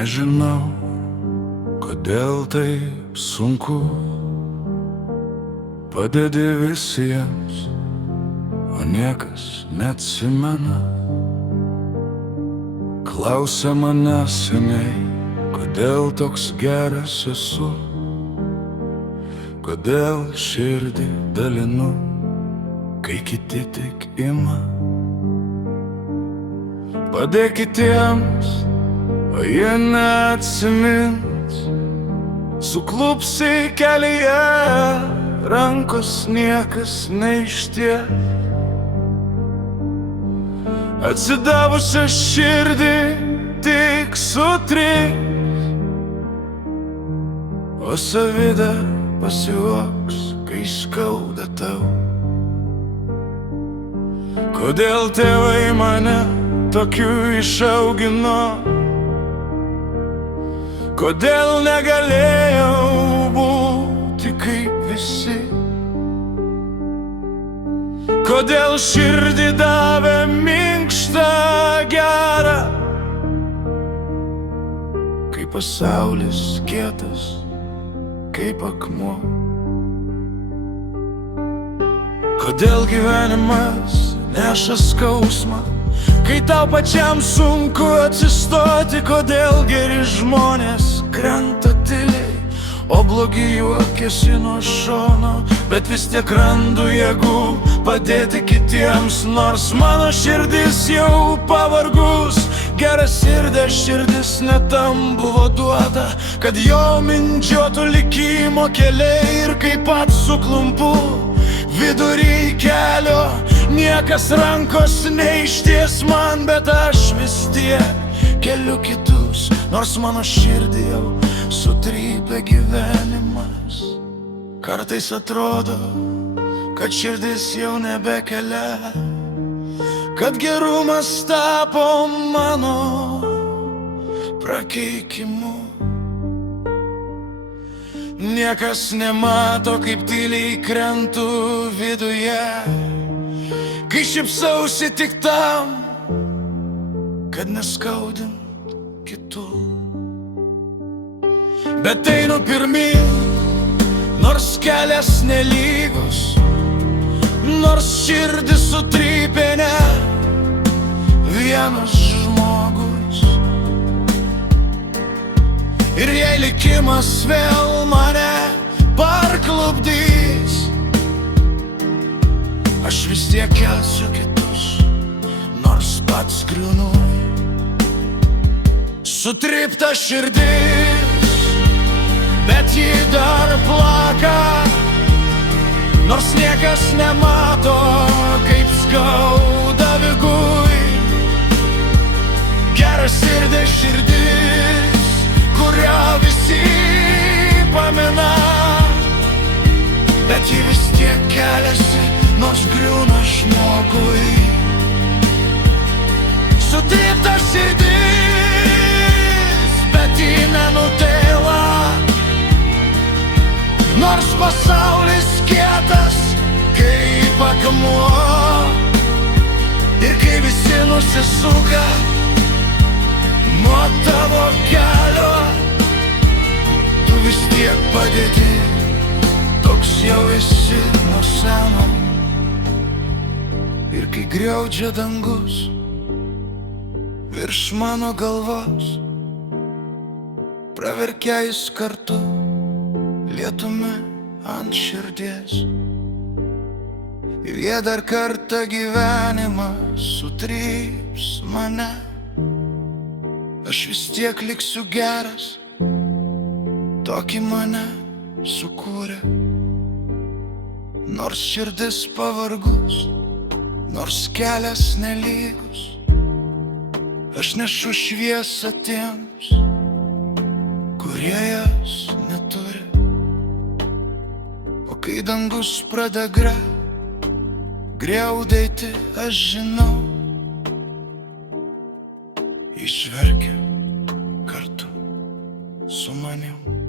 Nežinau, kodėl taip sunku. Padedi visiems, o niekas neatsimena. Klausia mane seniai, kodėl toks geras esu, kodėl širdį dalinu, kai kiti tik ima. Padėk kitiems, o jie neatsimins, suklupsi kelyje, rankos niekas neišties. Atsidavusią širdį tik sutriks, o savidą pasijuoks, kai skauda tau. Kodėl tėvai mane tokiu išaugino? Kodėl negalėjau būti kaip visi? Kodėl širdį davė minkštą gerą, kai pasaulis kietas kaip akmuo? Kodėl gyvenimas neša skausmą, kai tau pačiam sunku atsistoti? Kodėl geri žmonės krenta tyliai, o blogi juokiasi nuo šono? Bet vis tiek randu jėgų padėti kitiems, nors mano širdis jau pavargus. Gerasirdė širdis ne tam buvo duota, kad jo mindžiotų likimo keliai. Ir kai pats suklumpu vidury kelio, niekas rankos neišties man, bet aš vis tiek keliu kitus, nors mano širdį jau sutrypė gyvenimas. Kartais atrodo, kad širdis jau nebekelia, kad gerumas tapo mano prakeikimu. Niekas nemato, kaip tyliai krentu viduje, kai šypsausi tik tam, kad neskaudint kitų. Bet einu pirmyn, nors kelias nelygus, nors širdis sutrypė ne vienas žmogus. Ir jei likimas vėl mane parklupdys, aš vis tiek kelsiu kitus, nors pats griūnu. Sutrypta širdis, bet ji dar plaka, nors niekas nemato, kaip skauda viduj. Gerasirdė širdis, kurią visi pamena, bet ji vis tiek keliasi, nors griūna žmogui. Sutrypta širdis, bet ji nenutėla, nors pasaulis kietas kaip akmuo. Ir kai visi nusisuka nuo tavo kelio, tu vis tiek padėti, toks jau esi nuo seno. Ir kai griaudžia dangus virš mano galvos, praverkia jis kartu lietumi ant širdies. Ir jie dar kartą gyvenimą sutryps mane, aš vis tiek liksiu geras, tokį mane sukūrė. Nors širdis pavargus, nors kelias nelygus, aš nešu šviesą tiems, kurie jas neturi. O kai dangus pradeda griaudėti, aš žinau, jis verkia kartu su manim.